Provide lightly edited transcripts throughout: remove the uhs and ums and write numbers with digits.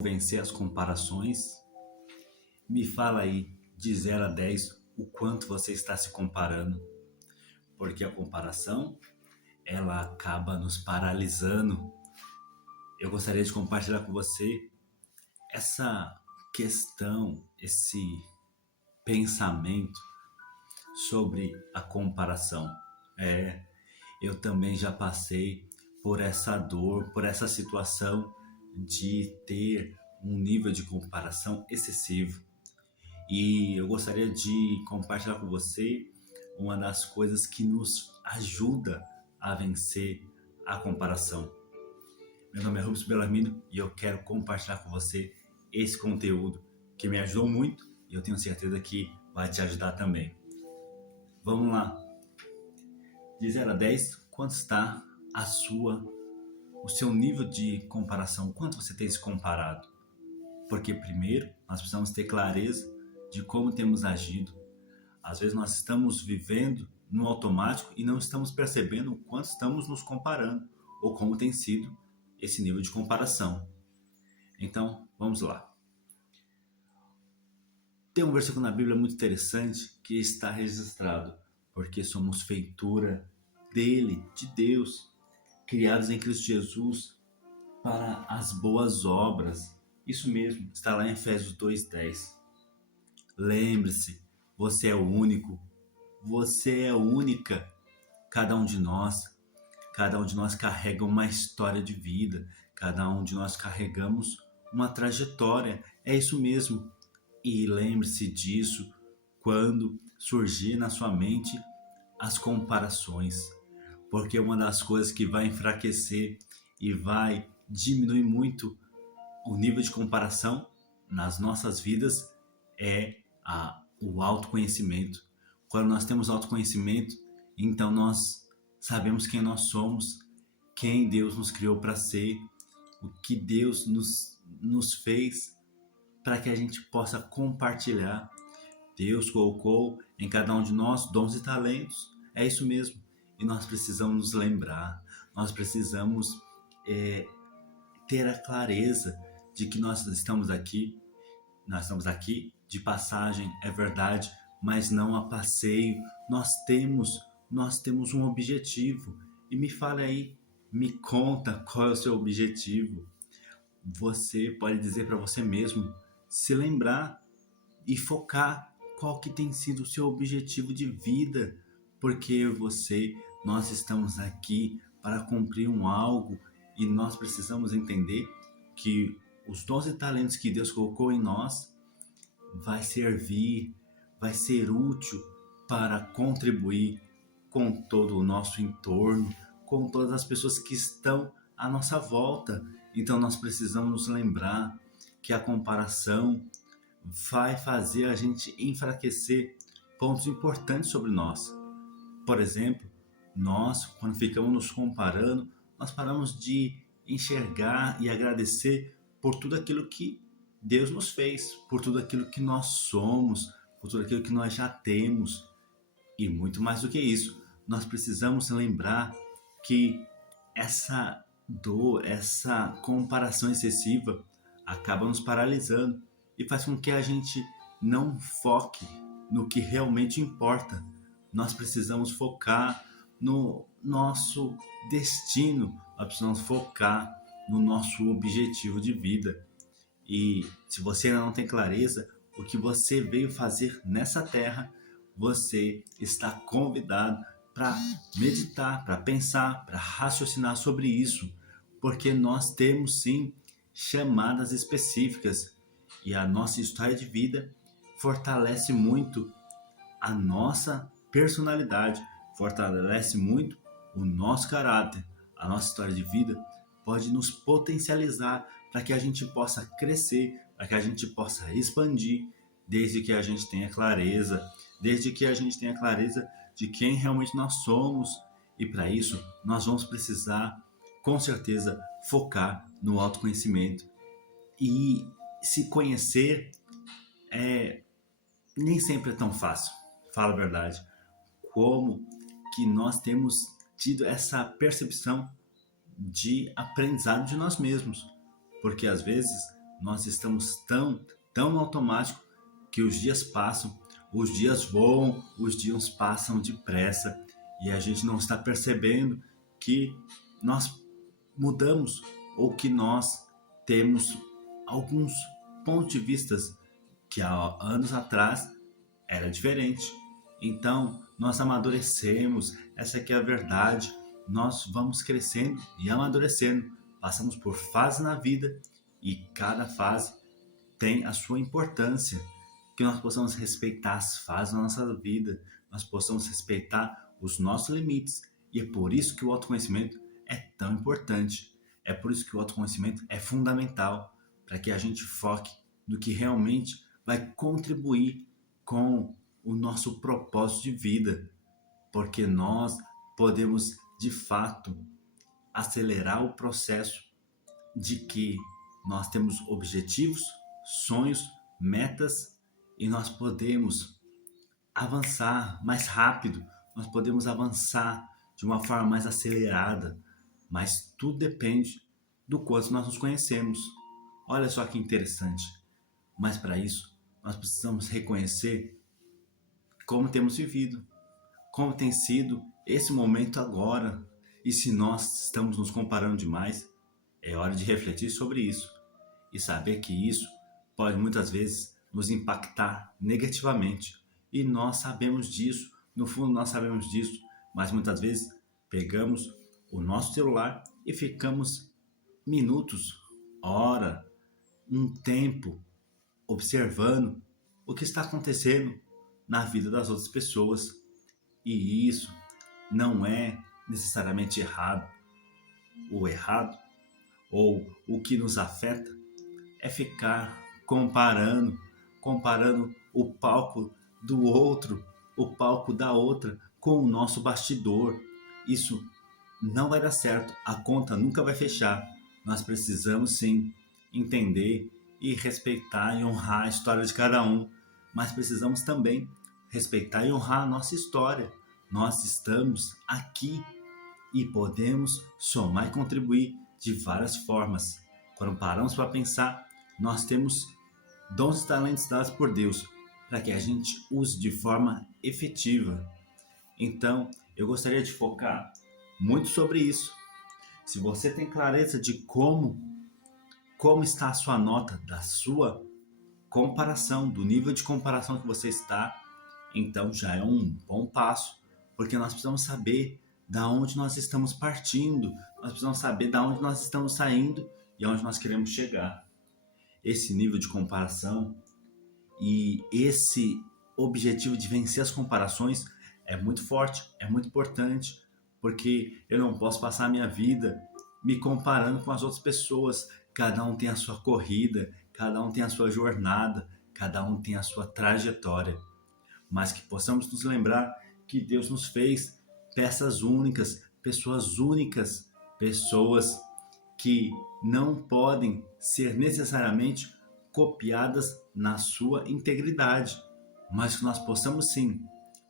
Vencer as comparações? Me fala aí, de 0 a 10, o quanto você está se comparando. Porque a comparação, ela acaba nos paralisando. Eu gostaria de compartilhar com você essa questão, esse pensamento sobre a comparação. Eu também já passei por essa dor, por essa situação de ter um nível de comparação excessivo. E eu gostaria de compartilhar com você uma das coisas que nos ajuda a vencer a comparação. Meu nome é Rubens Bellarmino e eu quero compartilhar com você esse conteúdo que me ajudou muito e eu tenho certeza que vai te ajudar também. Vamos lá. De 0 a 10, quanto está o seu nível de comparação? Quanto você tem se comparado? Porque primeiro nós precisamos ter clareza de como temos agido. Às vezes nós estamos vivendo no automático e não estamos percebendo o quanto estamos nos comparando ou como tem sido esse nível de comparação. Então, vamos lá. Tem um versículo na Bíblia muito interessante que está registrado: porque somos feitura dele, de Deus, criados em Cristo Jesus para as boas obras. Isso mesmo, está lá em Efésios 2:10. Lembre-se, você é o único, você é única. Cada um de nós carrega uma história de vida, cada um de nós carregamos uma trajetória. É isso mesmo. E lembre-se disso quando surgir na sua mente as comparações, porque uma das coisas que vai enfraquecer e vai diminuir muito o nível de comparação nas nossas vidas é o autoconhecimento. Quando nós temos autoconhecimento, então nós sabemos quem nós somos, quem Deus nos criou para ser, o que Deus nos fez para que a gente possa compartilhar. Deus colocou em cada um de nós dons e talentos, é isso mesmo. E nós precisamos nos lembrar, nós precisamos ter a clareza de que nós estamos aqui de passagem, é verdade, mas não a passeio. Nós temos um objetivo. E me fala aí, me conta qual é o seu objetivo. Você pode dizer para você mesmo, se lembrar e focar qual que tem sido o seu objetivo de vida, porque nós estamos aqui para cumprir um algo e nós precisamos entender que os dons e talentos que Deus colocou em nós vai servir, vai ser útil para contribuir com todo o nosso entorno, com todas as pessoas que estão à nossa volta. Então nós precisamos nos lembrar que a comparação vai fazer a gente enfraquecer pontos importantes sobre nós. Por exemplo, nós, quando ficamos nos comparando, nós paramos de enxergar e agradecer por tudo aquilo que Deus nos fez, por tudo aquilo que nós somos, por tudo aquilo que nós já temos. E muito mais do que isso, nós precisamos lembrar que essa dor, essa comparação excessiva acaba nos paralisando e faz com que a gente não foque no que realmente importa. Nós precisamos focar no nosso destino, nós precisamos focar no nosso objetivo de vida. E se você ainda não tem clareza o que você veio fazer nessa terra, você está convidado para meditar, para pensar, para raciocinar sobre isso, porque nós temos sim chamadas específicas e a nossa história de vida fortalece muito a nossa personalidade, fortalece muito o nosso caráter. A nossa história de vida pode nos potencializar para que a gente possa crescer, para que a gente possa expandir, desde que a gente tenha clareza, de quem realmente nós somos. E para isso, nós vamos precisar, com certeza, focar no autoconhecimento. E se conhecer nem sempre é tão fácil, fala a verdade. Como que nós temos tido essa percepção de aprendizado de nós mesmos, porque às vezes nós estamos tão no automático que os dias passam, os dias voam, os dias passam depressa e a gente não está percebendo que nós mudamos ou que nós temos alguns pontos de vista que há anos atrás era diferente. Então, nós amadurecemos, essa aqui é a verdade. Nós vamos crescendo e amadurecendo. Passamos por fases na vida e cada fase tem a sua importância. Que nós possamos respeitar as fases da nossa vida, nós possamos respeitar os nossos limites. E é por isso que o autoconhecimento é tão importante. É por isso que o autoconhecimento é fundamental, para que a gente foque no que realmente vai contribuir com o nosso propósito de vida, porque nós podemos de fato acelerar o processo de que nós temos objetivos, sonhos, metas e nós podemos avançar mais rápido, nós podemos avançar de uma forma mais acelerada, mas tudo depende do quanto nós nos conhecemos. Olha só que interessante. Mas para isso, nós precisamos reconhecer como temos vivido, como tem sido esse momento agora. E se nós estamos nos comparando demais, é hora de refletir sobre isso e saber que isso pode muitas vezes nos impactar negativamente. E nós sabemos disso, no fundo nós sabemos disso, mas muitas vezes pegamos o nosso celular e ficamos minutos, hora, um tempo observando o que está acontecendo na vida das outras pessoas. E isso não é necessariamente errado. O errado, ou o que nos afeta, é ficar comparando o palco do outro, o palco da outra com o nosso bastidor. Isso não vai dar certo, a conta nunca vai fechar. Nós precisamos sim entender e respeitar e honrar a história de cada um, mas precisamos também respeitar e honrar a nossa história. Nós estamos aqui e podemos somar e contribuir de várias formas. Quando paramos para pensar, nós temos dons e talentos dados por Deus para que a gente use de forma efetiva. Então, eu gostaria de focar muito sobre isso. Se você tem clareza de como está a sua nota, da sua comparação, do nível de comparação que você está, então já é um bom passo, porque nós precisamos saber da onde nós estamos partindo, nós precisamos saber da onde nós estamos saindo e aonde nós queremos chegar. Esse nível de comparação e esse objetivo de vencer as comparações é muito forte, é muito importante, porque eu não posso passar a minha vida me comparando com as outras pessoas. Cada um tem a sua corrida, cada um tem a sua jornada, cada um tem a sua trajetória. Mas que possamos nos lembrar que Deus nos fez peças únicas, pessoas que não podem ser necessariamente copiadas na sua integridade, mas que nós possamos sim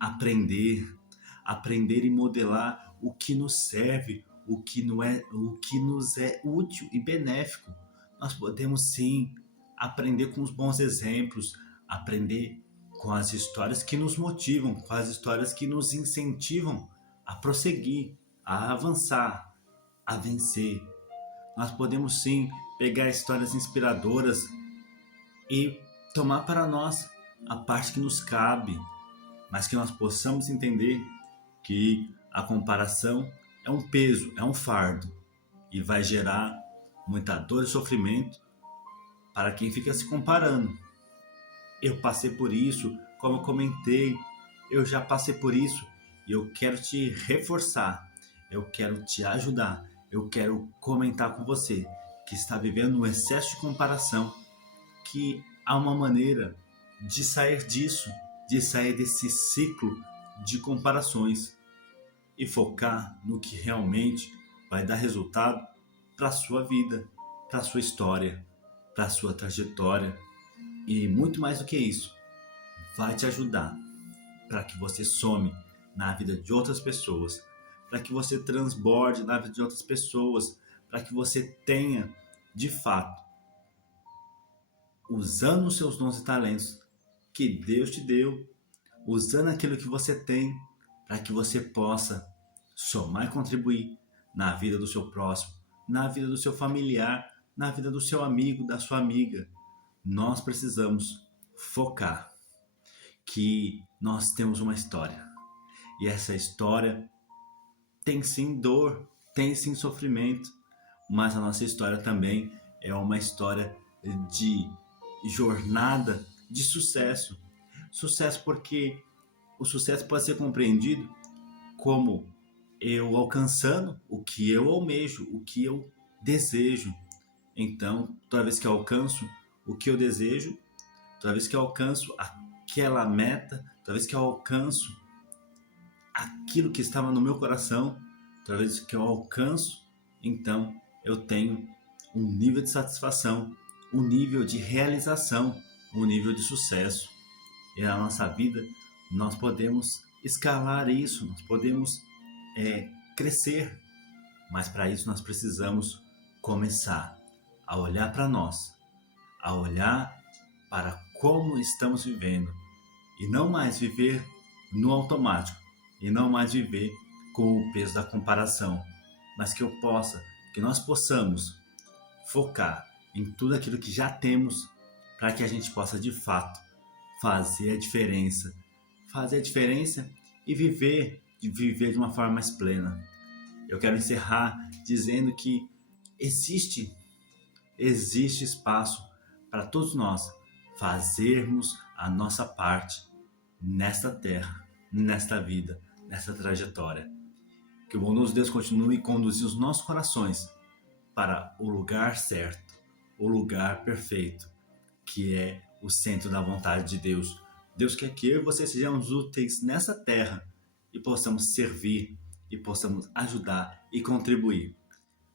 aprender e modelar o que nos serve, o que nos é útil e benéfico. Nós podemos sim aprender com os bons exemplos, aprender com as histórias que nos motivam, com as histórias que nos incentivam a prosseguir, a avançar, a vencer. Nós podemos sim pegar histórias inspiradoras e tomar para nós a parte que nos cabe, mas que nós possamos entender que a comparação é um peso, é um fardo e vai gerar muita dor e sofrimento para quem fica se comparando. Eu passei por isso, como eu comentei, eu já passei por isso e eu quero te reforçar, eu quero te ajudar, eu quero comentar com você que está vivendo um excesso de comparação, que há uma maneira de sair disso, de sair desse ciclo de comparações e focar no que realmente vai dar resultado para a sua vida, para a sua história, para a sua trajetória. E muito mais do que isso, vai te ajudar para que você some na vida de outras pessoas, para que você transborde na vida de outras pessoas, para que você tenha, de fato, usando os seus dons e talentos que Deus te deu, usando aquilo que você tem para que você possa somar e contribuir na vida do seu próximo, na vida do seu familiar, na vida do seu amigo, da sua amiga. Nós precisamos focar que nós temos uma história. E essa história tem sim dor, tem sim sofrimento, mas a nossa história também é uma história de jornada de sucesso. Sucesso porque o sucesso pode ser compreendido como eu alcançando o que eu almejo, o que eu desejo. Então, toda vez que eu alcanço o que eu desejo, toda vez que eu alcanço aquela meta, toda vez que eu alcanço aquilo que estava no meu coração, toda vez que eu alcanço, então eu tenho um nível de satisfação, um nível de realização, um nível de sucesso. E na nossa vida nós podemos escalar isso, nós podemos crescer, mas para isso nós precisamos começar a olhar para nós, a olhar para como estamos vivendo e não mais viver no automático e não mais viver com o peso da comparação, mas que nós possamos focar em tudo aquilo que já temos para que a gente possa de fato fazer a diferença e viver de uma forma mais plena. Eu quero encerrar dizendo que existe espaço para todos nós fazermos a nossa parte nesta terra, nesta vida, nessa trajetória. Que o bondoso Deus continue a conduzir os nossos corações para o lugar certo, o lugar perfeito, que é o centro da vontade de Deus. Deus quer que eu e você sejamos úteis nessa terra e possamos servir e possamos ajudar e contribuir.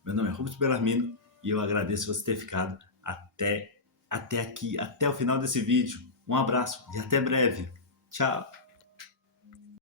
Meu nome é Rubens Bellarmino e eu agradeço você ter ficado até aqui, até o final desse vídeo. Um abraço e até breve. Tchau!